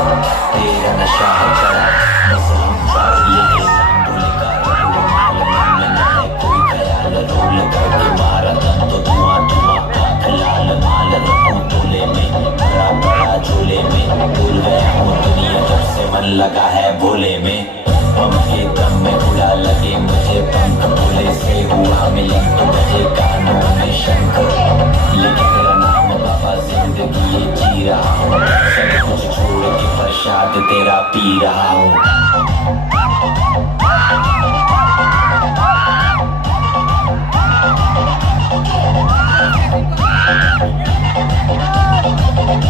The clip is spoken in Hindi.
तेरा नशा है चढ़ा बस हम साथ लेके सांभोले का रंग माल मन में न है कोई ख्याल रोल करके मारा दम तो धुआं धुआं आँख लाल माल रखूं तोले में भरा पड़ा झोले में भूल गया हूँ दुनिया जब से मन लगा है भोले में बम के दम में उड़ा लगे मुझे पंख भोले से हुआ मिलन तो बजे कानों में शंख लेके तेरा नाम बाबा जिंदगी ये जी रहा हूँ सब कुछ छोड़ के प्रसाद तेरा पी रहा हूँ।